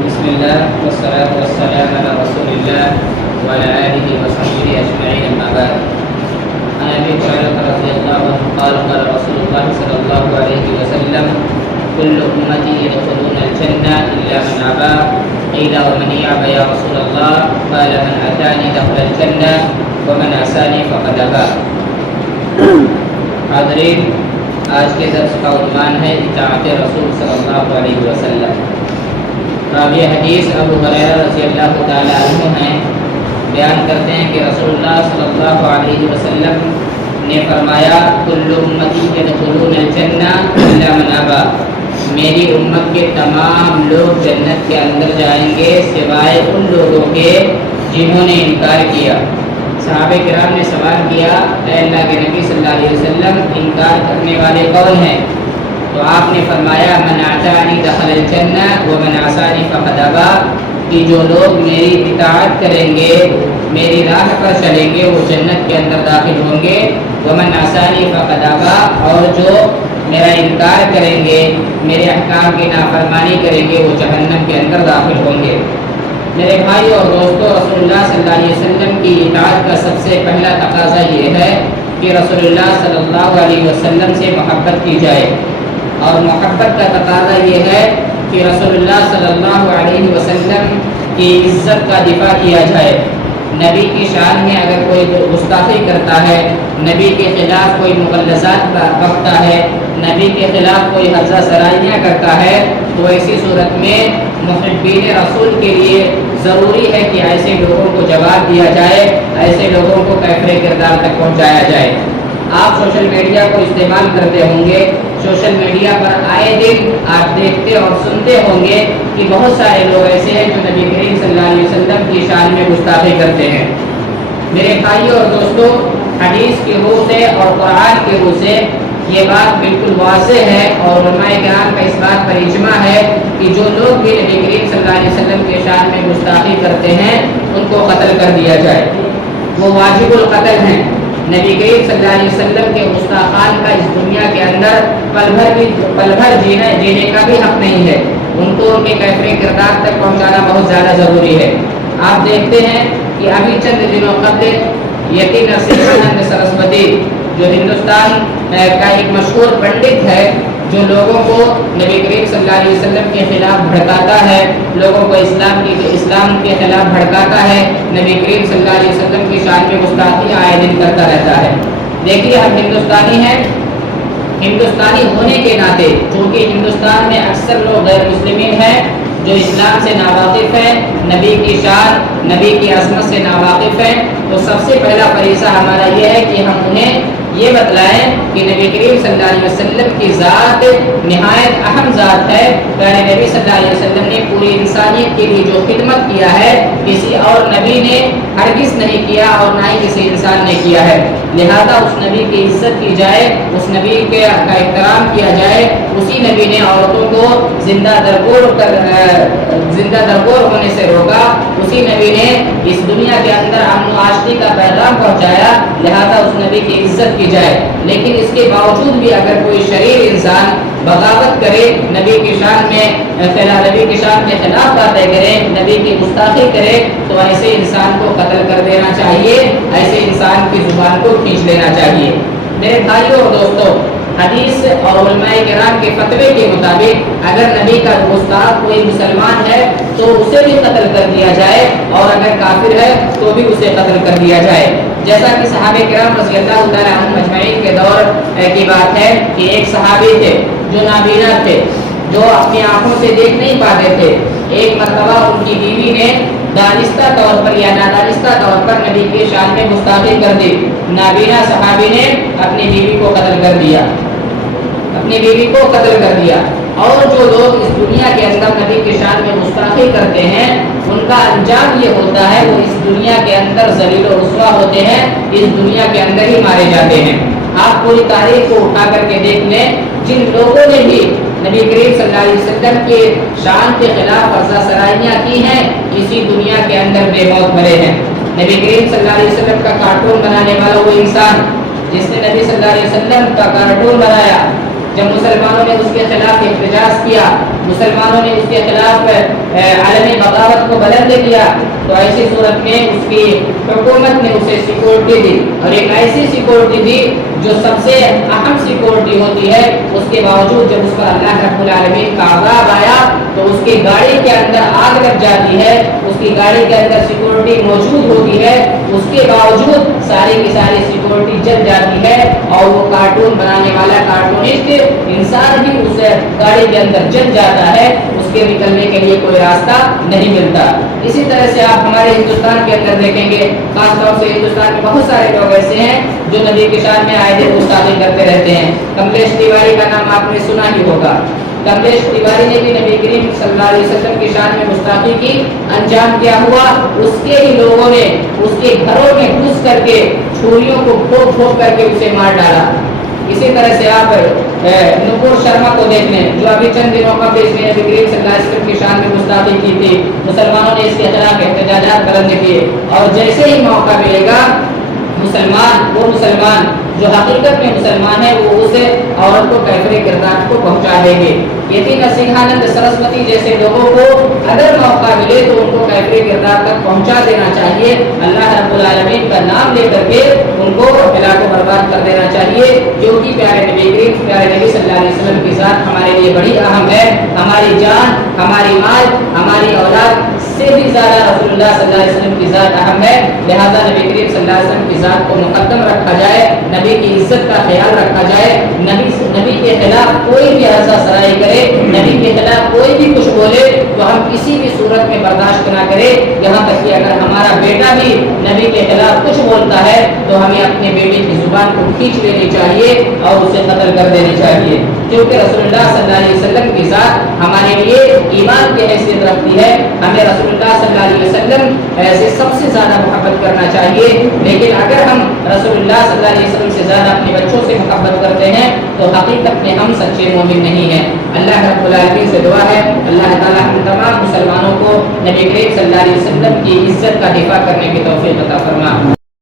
بسم الله والصلاة والسلام على رسول الله وعلى آله وصحبه أجمعين أما بعد. عن أبي هريرة رضي الله عنه قال قال رسول الله صلى الله عليه وسلم كل أمتي يدخلون الجنة إلا من أبى. قيل ومن يأبى يا رسول الله؟ قال من أتاني دخل الجنة ومن عصاني فقد أبى. حاضرین، آج کے درس کا عنوان ہے اطاعت رسول صلی اللہ علیہ وسلم. راوی حدیث ابو ہریرہ رضی اللہ تعالی عنہ ہیں، بیان کرتے ہیں کہ رسول اللہ صلی اللہ علیہ وسلم نے فرمایا کل امتی یدخلون الجنہ الا من ابی، میری امت کے تمام لوگ جنت کے اندر جائیں گے سوائے ان لوگوں کے جنہوں نے انکار کیا. صحابہ کرام نے سوال کیا، اے اللہ کے نبی صلی اللہ علیہ وسلم، انکار کرنے والے کون ہیں؟ تو آپ نے فرمایا من اطاعنی دخل الجنہ ومن عصانی فقد ابی، کہ جو لوگ میری اطاعت کریں گے، میری راہ پر چلیں گے، وہ جنت کے اندر داخل ہوں گے. ومن عصانی فقد ابی، اور جو میرا انکار کریں گے، میرے احکام کی نافرمانی کریں گے، وہ جہنم کے اندر داخل ہوں گے. میرے بھائی اور دوستو، رسول اللہ صلی اللہ علیہ وسلم کی اطاعت کا سب سے پہلا تقاضا یہ ہے کہ رسول اللہ صلی اللہ علیہ وسلم سے محبت کی جائے، اور محبت کا تقاضا یہ ہے کہ رسول اللہ صلی اللہ علیہ وسلم کی عزت کا دفاع کیا جائے. نبی کی شان میں اگر کوئی گستاخی کرتا ہے، نبی کے خلاف کوئی مغلظات بکتا ہے، نبی کے خلاف کوئی حرزہ سرائیاں کرتا ہے، تو ایسی صورت میں محبین رسول کے لیے ضروری ہے کہ ایسے لوگوں کو جواب دیا جائے، ایسے لوگوں کو کیفر کردار تک پہنچایا جائے. آپ سوشل میڈیا کو استعمال کرتے ہوں گے، سوشل میڈیا پر آئے دن آپ دیکھتے اور سنتے ہوں گے کہ بہت سارے لوگ ایسے ہیں جو نبی کریم صلی اللہ علیہ وسلم کی شان میں گستاخی کرتے ہیں. میرے بھائیوں اور دوستوں، حدیث کی روح سے اور قرآن کی روح سے یہ بات بالکل واضح ہے، اور علماء کرام کا اس بات پر اجماع ہے کہ جو لوگ بھی نبی کریم صلی اللہ علیہ وسلم کے شان میں گستاخی کرتے ہیں ان کو قتل کر دیا جائے. وہ واجب القتل ہیں. نبی کریم صلی اللہ علیہ وسلم کے گستاخان کا اس دنیا کے اندر پل بھر جینے کا بھی حق نہیں ہے. ان کو ان کے کیفر کردار تک پہنچانا بہت زیادہ ضروری ہے. آپ دیکھتے ہیں کہ ابھی چند دنوں قبل یتی نرسمہانند سرسوتی، جو ہندوستان کا ایک مشہور پنڈت ہے، جو لوگوں کو نبی کریم صلی اللہ علیہ وسلم کے خلاف بھڑکاتا ہے، لوگوں کو اسلام کے خلاف بھڑکاتا ہے، نبی کریم صلی اللہ علیہ وسلم کی شان میں گستاخی آئے دن کرتا رہتا ہے. دیکھیے، ہم ہندوستانی ہیں، ہندوستانی ہونے کے ناطے چونکہ ہندوستان میں اکثر لوگ غیر مسلمین ہیں جو اسلام سے ناواقف ہیں، نبی کی شان، نبی کی عظمت سے ناواقف ہیں، تو سب سے پہلا فریضہ ہمارا یہ ہے کہ ہم انہیں یہ بتلائیں کہ نبی کریم صلی اللہ علیہ وسلم کی ذات نہایت اہم ذات ہے. پیارے نبی صلی اللہ علیہ وسلم نے پوری انسانیت کے لیے جو خدمت کیا ہے کسی اور نبی نے ہرگز نہیں کیا، اور نہ ہی کسی انسان نے کیا ہے. لہذا اس نبی کی عزت کی جائے، اس نبی کا احترام کیا جائے. اسی نبی نے عورتوں کو زندہ درگور ہونے سے روکا، اسی نبی نے اس دنیا کے اندر امن و آشتی کا پیغام پہنچایا. لہذا اس نبی کی عزت کی جائے. لیکن اس کے باوجود بھی اگر کوئی شریر انسان بغاوت کرے، نبی کی شان کے خلاف باتیں کرے، نبی کی گستاخی کرے، تو ایسے انسان کو قتل کر دینا چاہیے، ایسے انسان کی زبان کو کھینچ لینا چاہیے. میرے بھائیوں اور دوستوں، حدیث اور علماء کرام کے فتوے کے مطابق اگر نبی کا گستاخ کوئی مسلمان ہے تو اسے بھی قتل کر دیا جائے، اور اگر کافر ہے تو بھی اسے قتل کر دیا جائے. جیسا کہ صحابہ کرام رضی اللہ تعالیٰ عنہم اجمعین کے دور کی بات ہے کہ ایک صحابی تھے جو نابینا تھے، جو اپنی آنکھوں سے دیکھ نہیں پاتے تھے. ایک مرتبہ ان کی بیوی نے دانستہ طور پر یا نادانستہ طور پر نبی کی شان میں گستاخی کر دی. نابینا صحابی نے اپنی بیوی کو قتل کر دیا، اپنی بیوی کو قتل کر دیا. اور جو لوگ اس دنیا کے اندر نبی کی شان میں گستاخی کرتے ہیں ان کا انجام یہ ہوتا ہے وہ اس دنیا کے اندر ذلیل و رسوا ہوتے ہیں، اس دنیا کے اندر ہی مارے جاتے ہیں. آپ پوری تاریخ کو اٹھا کر کے دیکھ لیں، جن لوگوں نے بھی نبی کریم صلی اللہ علیہ وسلم کے شان کے خلاف عرضہ سرائیاں کی ہیں، اسی دنیا کے اندر بے موت مرے ہیں. نبی کریم صلی اللہ علیہ وسلم کا کارٹون بنانے والا وہ انسان جس نے نبی صلی اللہ علیہ وسلم کا کارٹون بنایا، جب مسلمانوں نے اس کے خلاف احتجاج کیا، مسلمانوں نے اس کے خلاف کو بلند کیا تو ایسی صورت میں اس کی حکومت نے اسے سیکورٹی دی، اور ایک ایسی سیکورٹی دی جو سب سے اہم سیکورٹی ہوتی ہے، اس کے باوجود جب اس پر اللہ رب العالمین کا عذاب آیا تو اس کی گاڑی کے اندر آگ لگ جاتی ہے، اس کی گاڑی کے اندر سیکورٹی موجود ہوتی ہے، اس کے باوجود ساری کی ساری سیکورٹی جل جاتی ہے، اور وہ کارٹون بنانے والا کارٹونسٹ انسان بھی اس گاڑی کے اندر جل جاتا ہے، اس کے نکلنے کے لیے کوئی راستہ نہیں ملتا۔ اسی طرح سے آپ ہمارے ہندوستان کے اندر دیکھیں گے، خاص طور سے ہندوستان میں بہت سارے لوگ ایسے ہیں جو نبی کی شان میں آئے دن گستاخی کرتے رہتے ہیں۔ کملیش تیواری کا نام آپ نے سنا ہی ہوگا۔ کملیش تیواری نے بھی نبی کریم صلی اللہ علیہ وسلم کی شان میں گستاخی کی، انجام کیا ہوا؟ اس کے ہی لوگوں نے اس کے گھروں میں گھس کر کے چھریوں کو ٹھوک ٹھوک کر کے اسے مار ڈالا۔ اسی طرح سے آپ نپور شرما کو دیکھ لیں، جو ابھی چند دنوں قبل اس نے نبی کریم صلی اللہ علیہ وسلم کی شان میں گستاخی کی تھی، مسلمانوں نے اس کے خلاف احتجاجات بلند کیے، اور جیسے ہی موقع ملے گا وہ مسلمان جو حقیقت میں مسلمان ہے وہ اسے عورت کو کیفر کردار کو پہنچا دیں گے۔ یتی نرسنگھانند سرسوتی جیسے لوگوں کو اگر موقع ملے تو ان کو کیفر کردار تک پہنچا دینا چاہیے، اللہ رب العالمین کا نام لے کر کے ان کو ہلاک و برباد کر دینا چاہیے، جو کہ پیارے نبی صلی اللہ علیہ وسلم کی ذات ہمارے لیے بڑی اہم ہے۔ ہماری جان، ہماری مال، ہماری اولاد سے بھی زیادہ رسول اللہ صلی اللہ علیہ وسلم کی ذات اہم ہے، لہذا نبی کریم صلی اللہ علیہ وسلم کی ذات کو مقدم رکھا جائے، نبی کی عزت کا خیال رکھا جائے، نبی کے خلاف کوئی بھی ایسا سرائی کرے، نبی کے خلاف کوئی بھی کچھ بولے تو ہم کسی بھی صورت میں برداشت نہ کرے، یہاں تک کہ اگر ہمارا بیٹا بھی نبی کے خلاف کچھ بولتا ہے تو ہمیں اپنے بیٹے کی زبان کو کھینچ لینی چاہیے اور اسے قتل کر دینی چاہیے، کیونکہ رسول اللہ صلی اللہ علیہ وسلم کی ذات ہمارے لیے ایمان کی حیثیت رکھتی ہے۔ ہمیں رسول اللہ صلی اللہ علیہ وسلم سے سب سے زیادہ محبت کرنا چاہیے، لیکن اگر ہم رسول اللہ صلی اللہ علیہ وسلم سے زیادہ اپنے بچوں سے محبت کرتے ہیں تو حقیقت میں ہم سچے مومن نہیں ہیں۔ اللہ رب العالمین سے دعا ہے اللہ تعالی ہم تمام مسلمانوں کو نبی کریم صلی اللہ علیہ وسلم کی عزت کا دفاع کرنے کی توفیق عطا فرما۔